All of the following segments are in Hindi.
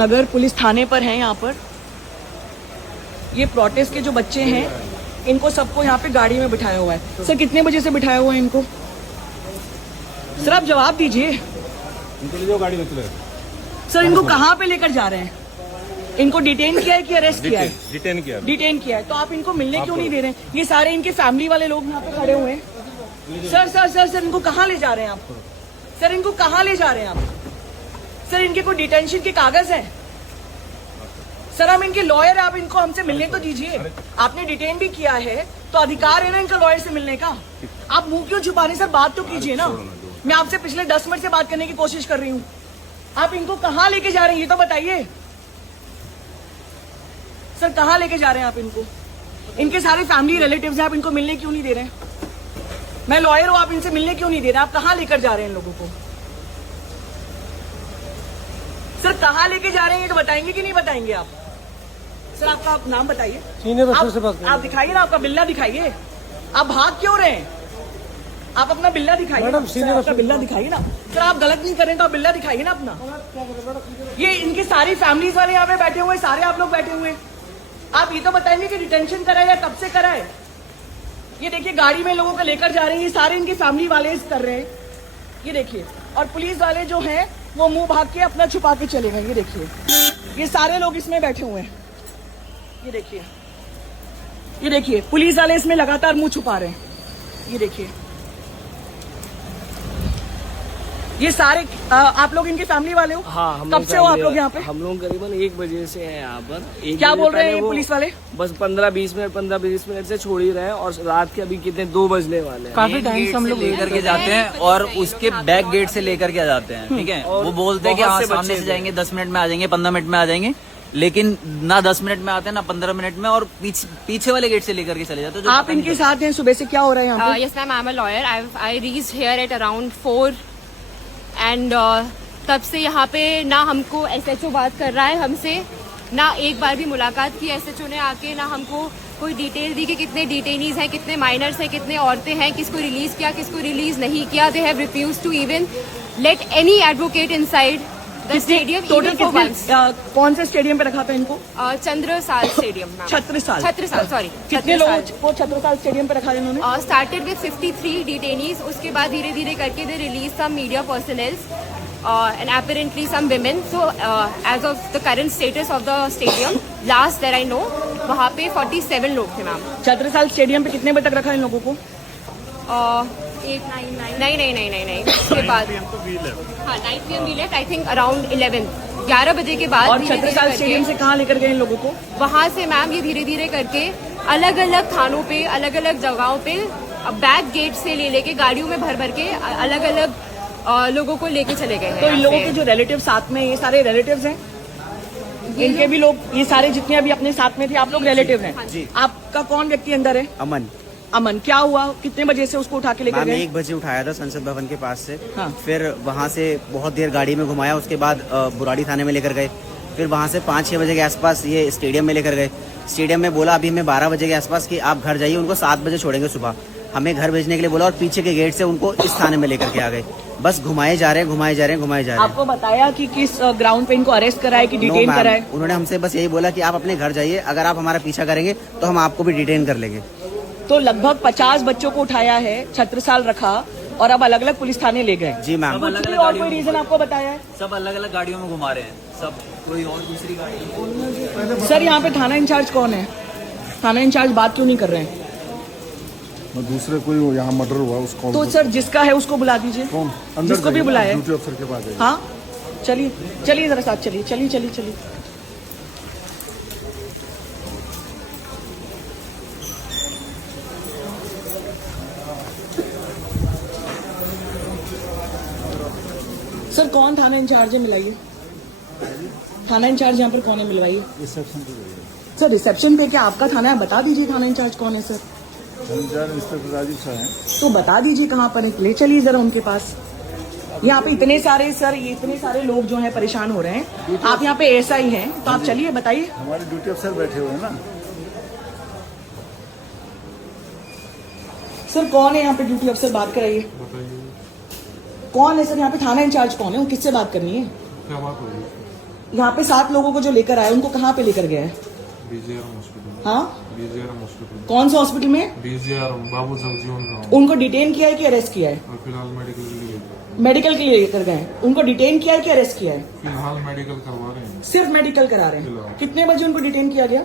अगर पुलिस थाने पर है यहाँ पर, ये प्रोटेस्ट के जो बच्चे हैं इनको सबको यहाँ पे गाड़ी में बिठाया हुआ है। सर कितने बजे से बिठाया हुआ है इनको? सर आप जवाब दीजिए। इनको ले जाओ गाड़ी में चले। सर इनको कहाँ पे लेकर जा रहे हैं? इनको डिटेन किया है कि अरेस्ट किया है? डिटेन किया। डिटेन किया है। तो आप इनको मिलने क्यों नहीं दे रहे हैं? ये सारे इनके फैमिली वाले लोग यहाँ पे खड़े हुए हैं। सर सर सर सर इनको कहाँ ले जा रहे हैं आप? सर इनको कहाँ ले जा रहे हैं आप? सर इनके कोई डिटेंशन के कागज है? सर हम इनके लॉयर है, आप इनको हमसे मिलने तो दीजिए। आपने डिटेन भी किया है तो अधिकार है ना इनका लॉयर से मिलने का। आप मुंह क्यों छुपा रहे हैं? सर बात तो कीजिए ना। मैं आपसे पिछले 10 मिनट से बात करने की कोशिश कर रही हूँ। आप इनको कहाँ लेके जा रहे हैं ये तो बताइए। सर कहाँ लेके जा रहे हैं आप इनको? इनके सारे फैमिली रिलेटिव्स हैं, आप इनको मिलने क्यों नहीं दे रहे हैं? मैं लॉयर हूँ, आप इनसे मिलने क्यों नहीं दे रहे? आप कहाँ लेकर जा रहे हैं इन लोगों को? सर कहाँ लेके जा रहे हैं ये तो बताएंगे कि नहीं बताएंगे आप? सर आपका नाम बताइए। आप दिखाइए ना, आपका बिल्ला दिखाइए। आप भाग क्यों रहे हैं? आप अपना बिल्ला दिखाइए। आपका बिल्ला दिखाइए ना। सर आप गलत नहीं कर रहे हैं तो आप बिल्ला दिखाइए ना अपना। ये इनकी सारी फैमिलीज वाले यहाँ पे बैठे हुए, सारे आप लोग बैठे हुए। आप ये तो बताएंगे कि डिटेंशन करा है या कब से करा है? ये देखिए गाड़ी में लोगों को लेकर जा रहे हैं, ये सारे इनकी फैमिली वाले कर रहे हैं। ये देखिए, और पुलिस वाले जो हैं वो मुंह भाग के अपना छुपा के चले गए। ये देखिए, ये सारे लोग इसमें बैठे हुए हैं। ये देखिए, ये देखिए पुलिस वाले इसमें लगातार मुंह छुपा रहे हैं। ये देखिए, ये सारे आप लोग इनकी फैमिली वाले हो? हाँ, हम कब से हो आप लोग यहाँ पे? हम लोग करीबन 1 बजे से हैं यहाँ पर। क्या बोल रहे हैं पुलिस वाले? बस 15-20 मिनट से छोड़ ही रहे हैं और रात के अभी कितने 2 बजने वाले हैं। काफी टाइम से हम लोग लेकर के जाते हैं और उसके बैक गेट से लेकर के जाते हैं। ठीक है, वो बोलते हैं कि हाँ सामने से जाएंगे, 10 मिनट में आ जाएंगे, 15 मिनट में आ जाएंगे, लेकिन ना 10 मिनट में आते हैं ना 15 मिनट में, और पीछे वाले गेट से लेकर के चले जाते हैं। आप इनके साथ हैं? सुबह से क्या हो रहा है यहाँ पे? Yes ma'am, I'm a lawyer. I reached here at around 4 and तब से यहाँ पे ना हमको SHO बात कर रहा है हमसे, ना एक बार भी मुलाकात की SHO ने आके, ना हमको कोई डिटेल दी कि कितने डिटेनीज हैं, कितने माइनर्स हैं, कितने औरतें हैं, किसको रिलीज किया, किसको रिलीज नहीं किया। They have refused to even let any advocate inside the stadium. Total कितने कौन से स्टेडियम पे रखा था इनको? चंद्रसाल स्टेडियम। छत्रसाल सॉरी, कितने लोग को छत्रसाल स्टेडियम पे रखा इन्होंने? Started with 53 detainees. उसके बाद धीरे धीरे करके they release some media personnels and apparently some women. So as of the current status of the stadium, last that I know, वहाँ पे 47 लोग थे मैम। छत्रसाल स्टेडियम पे कितने बजे तक रखा इन लोगों को? 8, 9, नहीं उसके बाद हाँ 9 PM we left, I think around 11 बजे के बाद। और छत्रसाल स्टेडियम से कहाँ लेकर गए इन लोगों को? वहाँ से मैम ये धीरे धीरे करके अलग अलग थानों पे, अलग अलग जगहों पे बैक गेट से लेके गाड़ियों में भर के अलग अलग लोगों को लेके चले गए हैं। तो इन लोगों के जो रिलेटिव साथ में, ये सारे रिलेटिव्स हैं? इनके भी लोग, ये सारे जितने अभी अपने साथ में थे, आप लोग रिलेटिव हैं? जी। आपका कौन व्यक्ति अंदर है? अमन क्या हुआ? कितने बजे से उसको उठा के लेकर गए? 1 बजे उठाया था संसद भवन के पास से। हाँ। फिर वहाँ से बहुत देर गाड़ी में घुमाया, उसके बाद बुराड़ी थाने में लेकर गए। फिर वहाँ से 5-6 बजे के आसपास ये स्टेडियम में लेकर गए। स्टेडियम में बोला अभी हमें 12 बजे के आसपास कि आप घर जाइए, उनको 7 बजे छोड़ेंगे सुबह। हमें घर भेजने के लिए बोला और पीछे के गेट से उनको इस थाने में लेकर के आ गए। बस घुमाए जा रहे हैं। आपको बताया कि किस ग्राउंड पे इनको अरेस्ट कराए कि डिटेन कराए? उन्होंने हमसे बस यही बोला कि आप अपने घर जाइए, अगर आप हमारा पीछा करेंगे तो हम आपको भी डिटेन कर लेंगे। तो लगभग 50 बच्चों को उठाया है, छत्रसाल रखा और अब अलग अलग पुलिस थाने ले गए। जी मैम। और कोई रीजन आपको बताया है? सब अलग अलग गाड़ियों में घुमा रहे हैं, सब कोई और दूसरी गाड़ी। सर यहाँ पे थाना इंचार्ज कौन है? थाना इंचार्ज बात क्यों नहीं कर रहे हैं? दूसरे कोई यहाँ मर्डर हुआ उसको तो सर जिसका है उसको बुला दीजिए। कौन? अंदर जिसको भी बुलाया। ड्यूटी अफसर के पास। हाँ चलिए जरा साथ चलिए। सर कौन थाना इंचार्ज है, मिलाइए। थाना इंचार्ज यहाँ पर कौन है, मिलवाइए। रिसेप्शन पे। सर रिसेप्शन पे क्या आपका थाना है? बता दीजिए थाना इंचार्ज कौन है। सर इंस्पेक्टर राजीव साहब हैं। तो बता दीजिए कहाँ पर है, ले चलिए जरा उनके पास। यहाँ पे इतने सारे लोग जो हैं परेशान हो रहे हैं। आप यहाँ पे SI हैं तो आप चलिए बताइए। हमारे ड्यूटी अफसर बैठे हुए हैं ना। सर कौन है यहाँ पे ड्यूटी अफसर? बात कराइए। कौन है सर यहाँ पे? थाना इंचार्ज कौन है? वो किससे बात करनी है? क्या बात हो रही है? यहाँ पे 7 लोगों को जो लेकर आया उनको कहाँ पे लेकर गया है? बीजेआरएम हॉस्पिटल। हाँ, बीजेआरएम हॉस्पिटल। कौन सा हॉस्पिटल में? बीजेआरएम बाबू जगजीवन राम। उनको डिटेन किया है कि अरेस्ट किया है? और फिलहाल मेडिकल के लिए मेडिकल के लिए लेकर गए हैं। उनको डिटेन किया है कि अरेस्ट किया है? फिलहाल मेडिकल करवा रहे हैं। सिर्फ मेडिकल करा रहे हैं। फिलहाल। कितने बजे उनको डिटेन किया गया?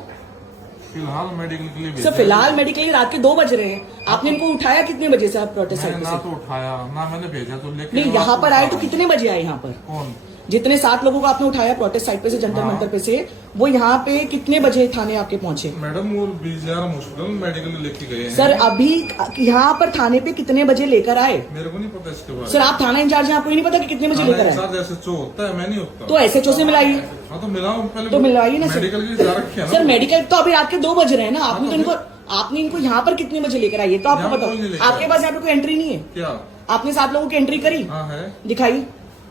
फिलहाल मेडिकल के लिए सर भेजा। फिलहाल मेडिकल रात के 2 बज रहे हैं। आपने इनको उठाया कितने बजे से? आप प्रोटेस्ट मैंने साइट ना पे तो उठाया ना मैंने भेजा तो लेके नहीं, यहाँ पर आए तो कितने बजे आए? यहाँ पर कौन? जितने 7 लोगों को आपने उठाया प्रोटेस्ट साइट पे से, जंतर मंतर पे से, वो यहाँ पे कितने बजे थाने आपके पहुंचे? मैडम वो बीजेआरएम हॉस्पिटल मेडिकल लेके गए हैं। सर अभी यहाँ पर थाने पे कितने बजे लेकर आए? मेरे को नहीं पता इसके बारे में। सर आप थाना इंचार्ज हैं, आपको ही नहीं पता कि कितने बजे लेकर आए? साथ SHO होता है, मैं नहीं होता। तो SHO से मिलाइए। हाँ तो मिलाओ पहले। तो मिलवाइए ना सर। मेडिकल की जा रखी है ना। सर मेडिकल तो अभी रात के 2 बज रहे हैं ना। आपने इनको यहाँ पर कितने बजे लेकर आइए तो आपको यहाँ कोई नहीं बताओ। लेकर आपके पास यहाँ पे कोई एंट्री नहीं है? क्या आपने 7 लोगों की एंट्री करी? हाँ है। दिखाइए।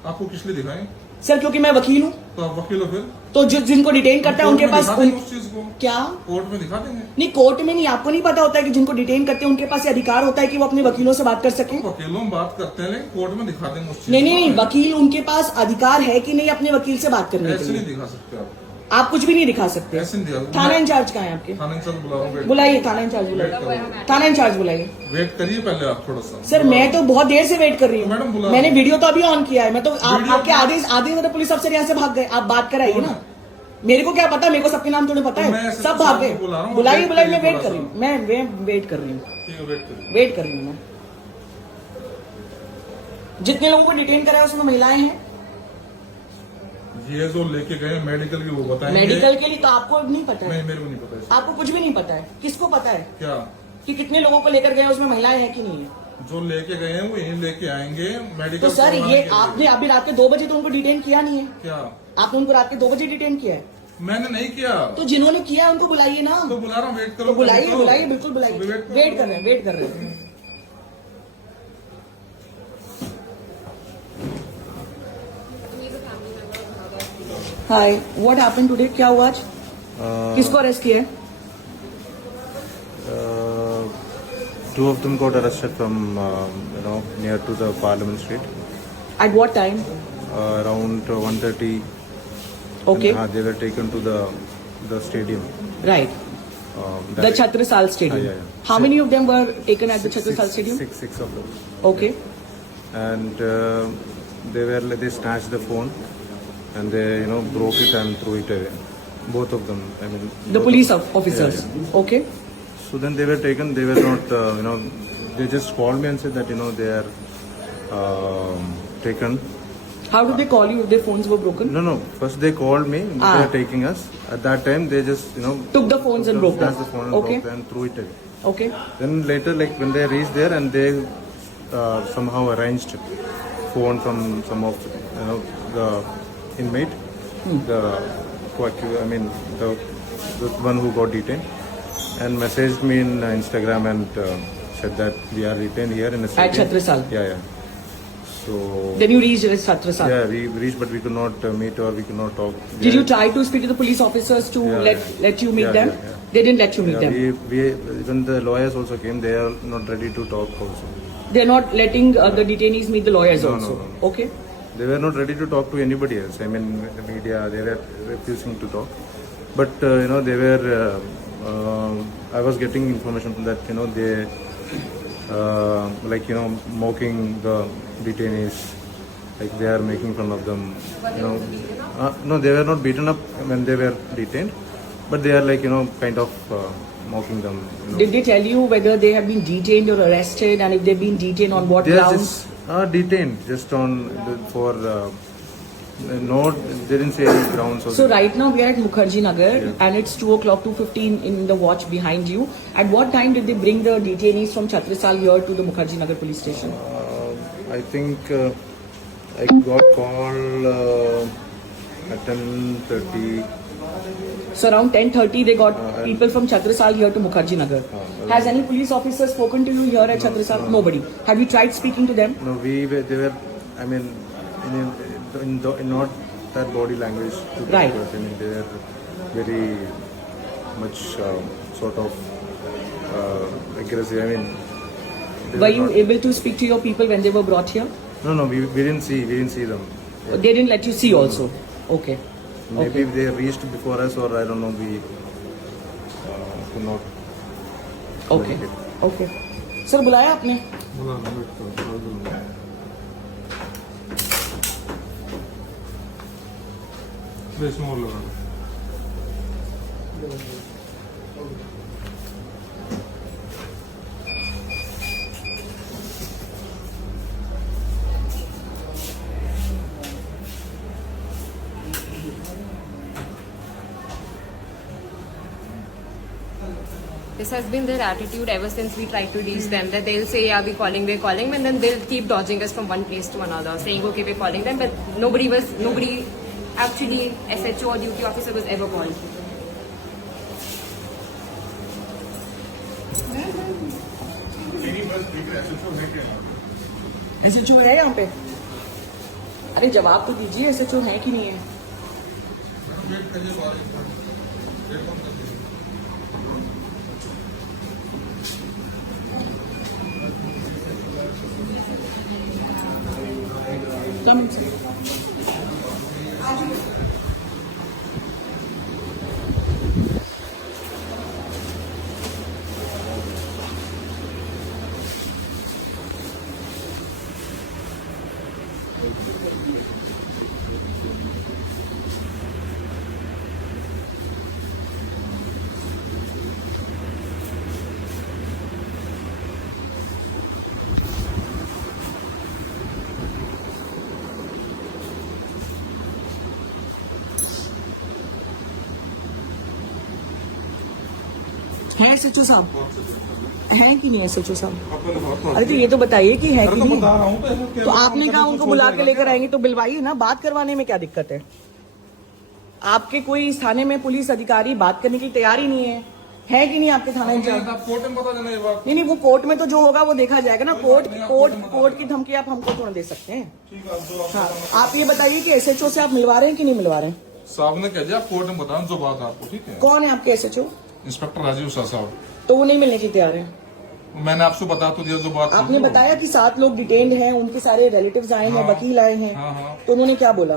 आपको किस लिए दिखाएं? सर क्योंकि मैं वकील हूँ। तो आप वकील हो फिर? तो जो जिनको डिटेन करता है उनके पास उस चीज को क्या? कोर्ट में दिखा देंगे। नहीं, कोर्ट में नहीं। आपको नहीं पता होता है कि जिनको डिटेन करते हैं उनके पास ये अधिकार होता है कि वो अपने वकीलों से बात कर सकें? वकीलों में बात करते हैं लेकिन कोर्ट में दिखा देंगे उस चीज नहीं को। नहीं नहीं, वकील उनके पास अधिकार है कि नहीं अपने वकील से बात करने के ऐसे नहीं लिए? दिखा सकते आप। आप कुछ भी नहीं दिखा सकते। ऐसे नहीं दिखा। थाना इंचार्ज कहाँ है आपके? थाना इंचार्ज बुला रहा हूँ। बुलाइए थाना इंचार्ज, बुलाइए थाना इंचार्ज बुलाइए। वेट करिए पहले आप थोड़ा सा। सर मैं तो बहुत देर से वेट कर रही मैडम हूँ। बुला मैंने रहा हूँ। वीडियो तो अभी ऑन किया है। मैं तो वीडियो आपके आधे पुलिस अफसर यहाँ से भाग गए। आप बात कराइए ना। मेरे को क्या पता? मेरे को सबके नाम थोड़े पता तो मैं है। ऐसे सब तो भाग गए। बुला रहा हूँ। बुलाइए बुलाइए, मैं वेट वेट कर रही हूँ। मैं वेट कर रही हूँ। ठीक है वेट करिए। वेट कर रही हूँ मैं। जितने लोगों को डिटेन करा है उसमें महिलाएं हैं। ये जो लेके गए मेडिकल की वो बताएंगे। मेडिकल के लिए तो आपको नहीं पता नहीं है। मेरे को नहीं पता इसका। आपको कुछ भी नहीं पता है। किसको पता है क्या? कि कितने लोगों को लेकर गए उसमें महिलाएं हैं कि नहीं है? जो लेके गए हैं वो यही लेके आएंगे मेडिकल। तो सर करवाने ये के लिए। आपने अभी रात के 2 बजे तो उनको डिटेन किया नहीं है? क्या? आपने उनको रात के 2 बजे डिटेन किया है? मैंने नहीं किया। तो जिन्होंने किया है उनको बुलाइए ना। तो बुला रहा हूँ वेट करो। तो बुलाइए तो। बुलाइए, बिल्कुल बुलाइए। तो वेट कर रहे हैं, वेट कर रहे हैं। हाय, व्हाट हैपेंड टुडे? क्या हुआ आज? किसको अरेस्ट किया है? Two of them got arrested from, near to the Parliament Street, At what time? around 1:30. Okay, And, they were taken to the stadium. right. The that- Chhatrisal Stadium. yeah. How many of them were taken at the Chhatrisal Stadium? Six of them. Okay. And they snatched the phone, and they broke it and threw it away. Both of them. I mean. The both police of- officers. Yeah. Okay. So then they were taken. They were not. They just called me and said that they are taken. How did they call you if their phones were broken? No. First they called me. They Ah. were taking us. At that time, they just Took the phones and broke them. snatched the phone and Okay. broke them and threw it away. Okay. Then later, like when they reached there, and they somehow arranged phone from some of the inmate, the one who got detained, and messaged me in Instagram and said that we are detained here in a At stadium. Chhatrisal. Yeah. So Then you reached Chhatrisal. yeah, we reached, but we could not meet or we could not talk. Did you try to speak to the police officers to Yeah, let you meet yeah, them? yeah. They didn't let you meet Yeah, them. we even the lawyers also came. They are not ready to talk also. They're not letting the detainees meet the lawyers No, also. no. Okay. They were not ready to talk to anybody else. I mean, the media, they were refusing to talk. But, they were, I was getting information that, they, mocking the detainees, like they are making fun of them. No, they were not beaten up when they were detained, but they are kind of mocking them. Did they tell you whether they have been detained or arrested, and if they've been detained on what They are grounds? just detained just for no, they didn't say any grounds. So right now we are at Mukherjee Nagar, Yeah. and it's 2:02:15 in the watch behind you. At what time did they bring the detainees from Chhatrisal here to the Mukherjee Nagar police station? I think I got call at 10:30. So around 10:30 they got and- people from Chhatrisal here to Mukherjee Nagar. Has any police officer spoken to you here at Chhatrisal? Nobody. Have you tried speaking to them? No, they were. I mean, in not that body language. To Right. I mean, they were very much sort of aggressive. I mean, they Were you not- able to speak to your people when they were brought here? No, we didn't see them. They didn't let you see also. Okay. Maybe they reached before us, or I don't know. We could not. Okay okay sir बुलाया आपने? इसमें और लगा This has been their attitude ever since we tried to reach them. That they'll say, "Yeah, we're calling," and then they'll keep dodging us from one place to another, saying, "Okay, we're calling them," but nobody actually SHO or duty officer was ever called. SHO है यहाँ पे? अरे जवाब तो दीजिए, SHO है कि नहीं है? Come. है SHO साहब? है कि नहीं SHO साहब? अरे तो ये तो बताइए कि है कि नहीं? बता रहा हूँ तो आपने कहा उनको बुला के लेकर आएंगे तो बुलवाइए ना, बात करवाने में क्या दिक्कत है? आपके कोई इस थाने में पुलिस अधिकारी बात करने के लिए तैयार ही नहीं है कि नहीं आपके थाना इंचार्ज? कोर्ट में बता देना ये बात। नहीं वो कोर्ट में तो जो होगा वो देखा जाएगा ना। कोर्ट की धमकी आप हमको थोड़ा दे सकते हैं। ठीक है, हाँ, आप ये बताइए कि SHO से आप मिलवा रहे हैं कि नहीं मिलवा रहे हैं? साहब ने कह दिया कोर्ट में बताना जो बात आपको। ठीक है, कौन है आपके SHO? इंस्पेक्टर राजीव शाह साहब। तो वो नहीं मिलने के तैयार है? मैंने आपसे बता तो दिया जो बात। आपने बताया कि 7 लोग डिटेन्ड हैं, उनके सारे रिलेटिव्स आए हैं, वकील आए हैं। हाँ। तो उन्होंने क्या बोला?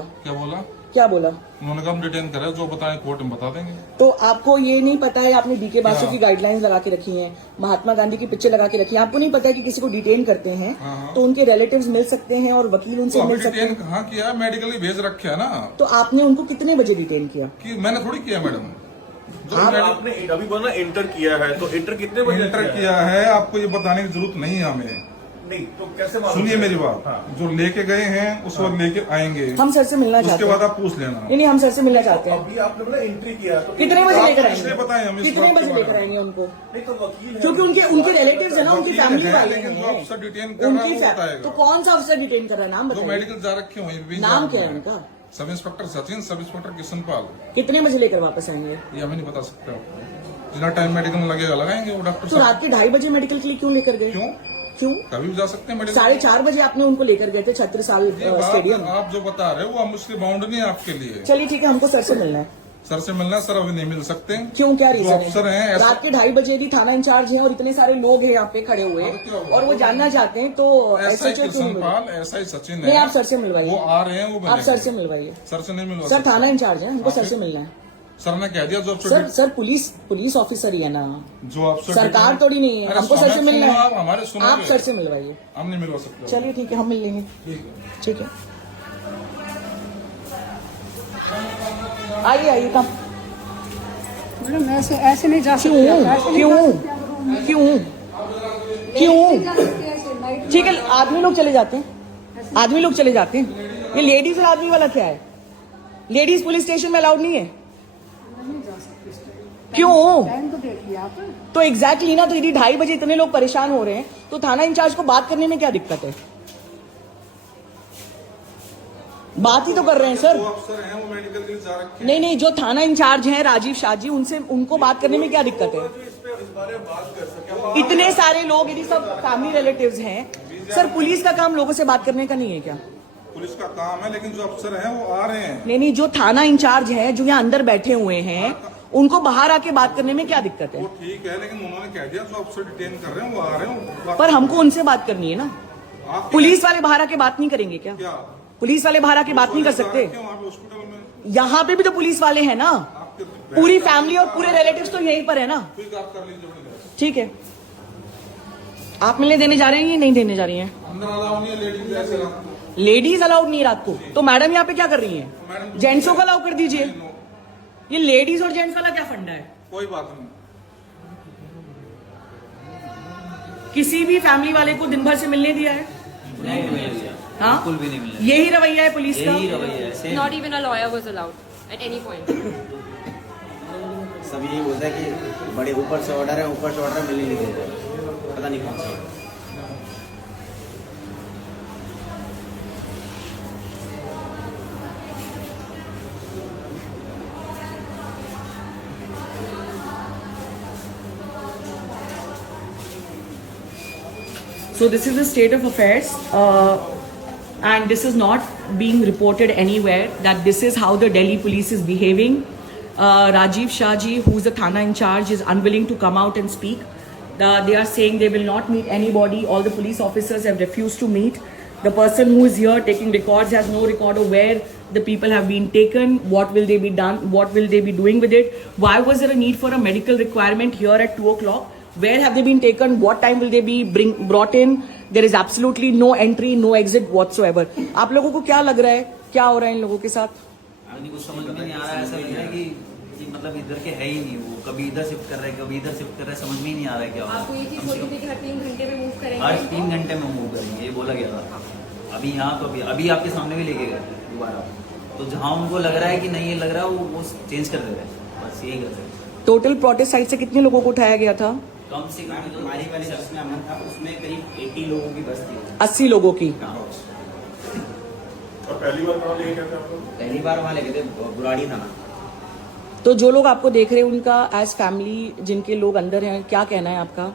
क्या बोला? उन्होंने कहा हम डिटेन करें, जो बताएं कोर्ट में बता देंगे। तो आपको ये नहीं पता है, आपने DK बासु की गाइडलाइंस लगा के रखी हैं, महात्मा गांधी की पिक्चर लगा के रखी है, आपको नहीं पता है कि किसी को डिटेन करते हैं तो उनके रिलेटिव्स मिल सकते हैं और वकील उनसे मिल सकते हैं? कहाँ किया? मेडिकली भेज रखे है ना। तो आपने उनको कितने बजे डिटेन किया? कि मैंने थोड़ी किया मैडम। आपने अभी बोला इंटर किया है, तो इंटर कितने बजे इंटर किया है? आपको ये बताने की जरूरत नहीं है हमें। नहीं तो कैसे मालूम? सुनिए मेरी बात। जो लेके गए हैं उस वक्त लेके आएंगे। हम सर से मिलना चाहते हैं। उसके बाद आप पूछ लेना। नहीं हम सर से मिलना चाहते हैं। अभी आपने बोला एंट्री किया, तो कितने बजे लेकर आएंगे? इसलिए बताएं हम कितने बजे लेकर आएंगे उनको? नहीं तो वकील है, क्योंकि उनके रिलेटिव्स है ना, उनकी फैमिली वाले लेकिन जो हैं। अफसर डिटेन कर रहा है वो बताएगा। तो कौन सा अफसर डिटेन कर रहा है? नाम जो बताइए। मेडिकल जा रखे हुए नाम क्या है उनका? Sub inspector Sachin, sub inspector Kishanpal. कितने बजे लेकर वापस आएंगे? ये हमें नहीं बता सकते आपको। जितना टाइम मेडिकल में लगेगा लगाएंगे वो डॉक्टर तो रात के 2:30 बजे मेडिकल के लिए क्यों लेकर गए? क्यों? कभी भी जा सकते हैं मेडिकल। 4:30 बजे आपने उनको लेकर गए थे छत्रसाल स्टेडियम। आप जो बता रहे हो वो हम उसके बाउंड नहीं है आपके लिए। चलिए ठीक है, हमको सर से मिलना है। सर से मिलना है? सर अभी नहीं मिल सकते। क्यों? क्या रीजन है? अफसर हैं रात के 2:30 बजे भी थाना इंचार्ज हैं और इतने सारे लोग हैं यहाँ पे खड़े हुए और वो जानना चाहते हैं, तो ऐसा ही SHO क्यों नहीं मिले? किशनपाल, ऐसा ही सचिन नहीं है। आप सर से मिलवाइए। वो आ रहे हैं, वो आप सर से मिलवाइए। सर से नहीं मिलवा सर सकते। थाना इंचार्ज है, हमको सर से मिलना है। सर ने कह दिया जो सर पुलिस ऑफिसर ही है ना, जो अफसर सरकार थोड़ी नहीं है। हमको सर से मिलना है। आप हमारे सुनो, आप सर से मिलवाइए। हम नहीं मिलवा सकते। चलिए ठीक है, हम मिल लेंगे। ठीक है, आइए कम। मैडम ऐसे नहीं जा सकते। क्यों? ठीक है, आदमी लोग चले जाते हैं। ये लेडीज और आदमी वाला क्या है? लेडीज पुलिस स्टेशन में अलाउड नहीं है? क्यों? टाइम तो देखिए आप। तो एग्जैक्टली ना, तो यदि 2:30 बजे इतने लोग परेशान हो रहे हैं तो थाना इंचार्ज को बात करने में क्या दिक्कत है? बात ही तो कर रहे हैं सर। वो अफसर हैं, वो मेडिकल के लिए जा रखे हैं। नहीं, जो थाना इंचार्ज हैं राजीव शाह जी, उनको बात करने में क्या दिक्कत है? इतने सारे लोग, यदि सब फैमिली रिलेटिव्स हैं, सर पुलिस का काम लोगों से बात करने का नहीं है क्या? पुलिस का काम है, लेकिन जो अफसर हैं वो आ रहे हैं। नहीं, जो थाना इंचार्ज हैं, जो यहाँ अंदर बैठे हुए हैं, उनको बाहर आके बात करने में क्या दिक्कत है? वो ठीक है, लेकिन उन्होंने कह दिया जो अफसर डिटेन कर रहे हैं वो आ रहे हैं। पर हमको उनसे बात करनी है ना। पुलिस वाले बाहर आके बात नहीं करेंगे क्या? पुलिस वाले बाहर आके बात नहीं कर सकते? हॉस्पिटल में यहाँ पे भी तो पुलिस वाले हैं ना, पूरी फैमिली और पूरे रिलेटिव्स तो यहीं पर है ना। ठीक है, आप मिलने देने जा रहे हैं या नहीं देने जा रही हैं? लेडीज अलाउड नहीं है रात को, तो मैडम यहाँ पे क्या कर रही हैं? जेंट्सों को अलाउ कर दीजिए। ये लेडीज और जेंट्स वाला क्या फंडा है? कोई बात नहीं। किसी भी फैमिली वाले को दिन भर से मिलने दिया है? नहीं मिलेगा, हाँ, बिल्कुल भी नहीं मिलेगा। यही रवैया है पुलिस का। यही रवैया है, same। Not even a lawyer was allowed at any point. सब यही बोलता है कि बड़े ऊपर से ऑर्डर है, ऊपर से ऑर्डर मिलने नहीं दे रहे, पता नहीं कौन सा। So this is the state of affairs, and this is not being reported anywhere that this is how the Delhi police is behaving. Rajiv Shahji, who's the Thana in charge, is unwilling to come out and speak. They are saying they will not meet anybody. All the police officers have refused to meet. The person who is here taking records has no record of where the people have been taken. What will they be done? What will they be doing with it? Why was there a need for a medical requirement here at 2 o'clock? Where have they been taken? What time will they be brought in? There is absolutely no entry, no exit whatsoever. आप लोगों को क्या लग रहा है, क्या हो रहा है इन लोगों के साथ? कुछ समझ में नहीं आ रहा है, ऐसा लग रहा है कि मतलब इधर के है ही नहीं, वो कभी इधर शिफ्ट कर रहे हैं, कभी इधर शिफ्ट कर रहे हैं, समझ में ही नहीं आ रहा है क्या हो रहा है। आपको ये चीज बोली थी कि हर 3 घंटे में मूव करेंगे। हर 3 घंटे में मूव करेंगे, ये बोला गया था। अभी यहाँ तो अभी आपके सामने भी लेके गए दोबारा, तो जहाँ उनको लग रहा है कि नहीं ये लग रहा है वो चेंज कर दे रहे हैं, बस यही कर रहे हैं। टोटल प्रोटेस्ट साइड से कितने लोगों को उठाया गया था? कम से कम हमारी वाली जिसमें अमन था उसमें करीब 80 लोगों की बस थी। 80 लोगों की। और पहली बार कहाँ लेके गए थे आप लोग? पहली बार वहाँ लेके थे बुराड़ी थाना। तो जो लोग आपको देख रहे हैं उनका एज फैमिली, जिनके लोग अंदर हैं, क्या कहना है आपका?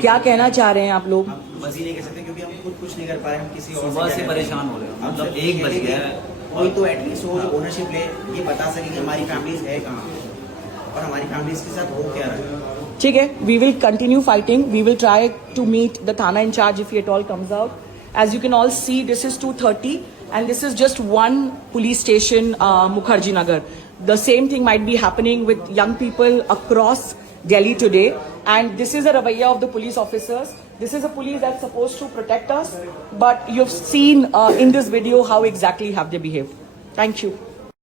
क्या कहना चाह रहे हैं आप लोग? हम बस ही नहीं कह सकते क्योंकि हम खुद कुछ नहीं कर पा रहे, हम किसी और सुबह से परेशान हो रहे हैं, मतलब 1 बज गया है। कोई तो एटलीस्ट वो जो ओनरशिप ले, ये बता सके कि हमारी फैमिलीज है कहाँ और हमारी फैमिलीज के साथ हो क्या रहा है। ठीक है, we will continue fighting. We will try to meet the Thana in charge if he at all comes out. As you can all see, this is 2:30 and this is just one police station, Mukherjee Nagar. The same thing might be happening with young people across Delhi today, and this is a ravaiya of the police officers. This is a police that's supposed to protect us, but you've seen in this video how exactly have they behaved. Thank you.